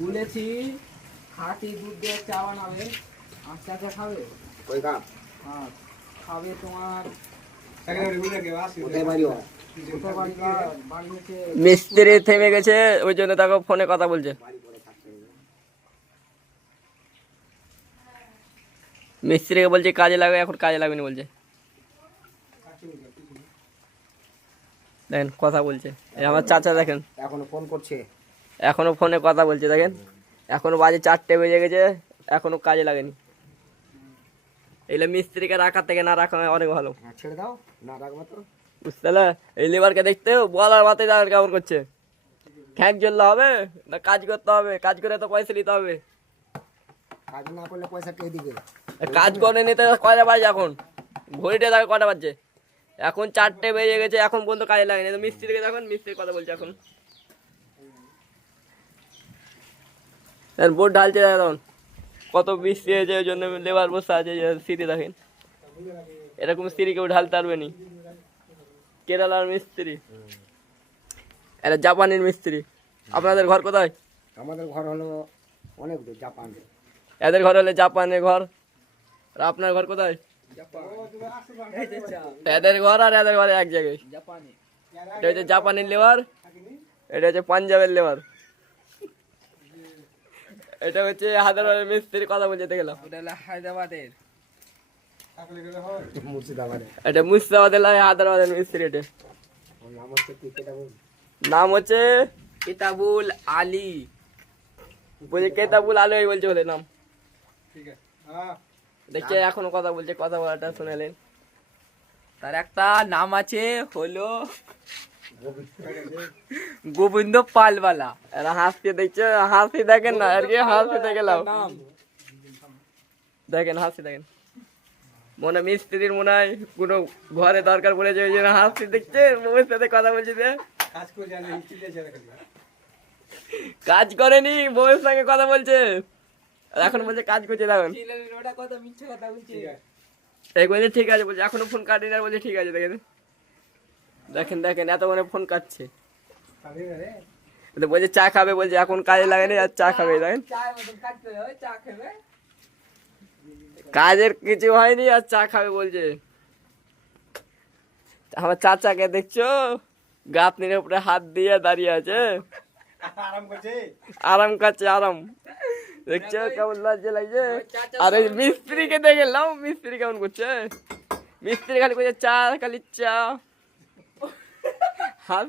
বলেছি খাঁটি দুধ দিয়ে চা বানাবে, আর চা চা খাবে। হ্যাঁ খাবে তোমার মিস্ত্রি থেমে গেছে, ওই জন্য তাকে ফোনে কথা বলছে। মিস্ত্রিকে বলছে কাজে লাগবে, এখন কাজে লাগবে না বলছে। দেখেন কথা বলছে, এই আমার চাচা দেখেন এখনো ফোন করছে। এখনো ফোনে কথা বলছে। দেখেন এখনো বাজে 4টে বেজে গেছে, এখনো কাজে লাগেনি। এগুলো মিস্ত্রিকে রাখার থেকে না রাখা অনেক ভালো। ছেড়ে দাও, না রাখবো তো। বুঝতে পারলে? এই লেবারকে দেখতে বলার মাথায় যাবেন কেমন করছে। খ্যাঁক জ্বললে হবে না, কাজ করতে হবে, কাজ করে তো পয়সা নিতে হবে। কাজ না করলে পয়সা কে দিবে? কাজ করে নিতে কয়টা বাজে এখন? ঘড়িটা দেখো কটা বাজছে, এখন 4টে বেজে গেছে, এখন পর্যন্ত কাজে লাগেনি। তো মিস্ত্রিকে দেখুন, মিস্ত্রির কথা বলছে এখন। বোর্ড ঢালছে এখন, কত বৃষ্টি হয়েছে, ওই জন্য লেবার বসে আছে। সিঁড়ি দেখেন, এরকম সিঁড়ি কেউ ঢালতে পারবে নি। কেরালার মিস্ত্রি, এটা জাপানের মিস্ত্রি। আপনাদের ঘর কোথায়? আমাদের ঘর হলো অনেক দূর, জাপান। এদের ঘর হলে জাপানের ঘর, আর আপনার ঘর কোথায়? এদের ঘর আর এদের ঘরে এক জায়গায়। জাপানি এটা হচ্ছে জাপানের লেবার, এটা হচ্ছে পাঞ্জাবের লেবার। এটা হচ্ছে হায়দ্রাবাদের মিস্ত্রির কথা বলতে গেলাম। ওটা হলো হায়দ্রাবাদের। মুর্শিদাবাদে। এটা মুর্শিদাবাদের লাগে, হায়দ্রাবাদের মিস্ত্রি। এটা নাম হচ্ছে কি কেতাবুল? নাম হচ্ছে কিতাবুল আলী। বলছে কেতাবুল আলী বলছে ওদের নাম। দেখছে এখনো কথা বলছে, কথা বলাটা শুনেলেন। তার একটা নাম আছে হলো গোবিন্দ পালওয়ালা। এরা হাসতে দেখছে, হাসি দেখেন না আর কি, হাসি দেখে লাও। দেখেন হাসি দেখেন, মনে মিস্ত্রির মনে হয় কোনো ঘরে দরকার পড়েছে, ওই জন্য হাসি দেখছে, বউয়ের সাথে কথা বলছে। যে কাজ করেনি, বউয়ের সঙ্গে কথা বলছে, আর এখন বলছে কাজ করছে। দেখুন ওটা কত মিথ্যে কথা বলছে। এই বলছে ঠিক আছে, বলছে এখনো ফোন কাটেনি, আর বলছে ঠিক আছে। দেখেন দেখেন দেখেন, এত মানে ফোন কাটছে। বলছে চা খাবে, বলছে এখন কাজে লাগেনি, আর চা খাবে। দেখেন চায়ের মতন কাটতে হবে, চা খাবে। কাজের কিছু হয়নি, আর চা খাবে বলছে। আমার চাচাকে দেখছো, গাঁথনির উপরে হাত দিয়ে দাঁড়িয়ে আছে, আরাম করছে, আরাম। দেখছো কেমন লজ্জা লাগছে? আর এই মিস্ত্রিকে দেখে লাও, মিস্ত্রি কেমন করছে। মিস্ত্রি খালি করছে চা, খালি চা। হাত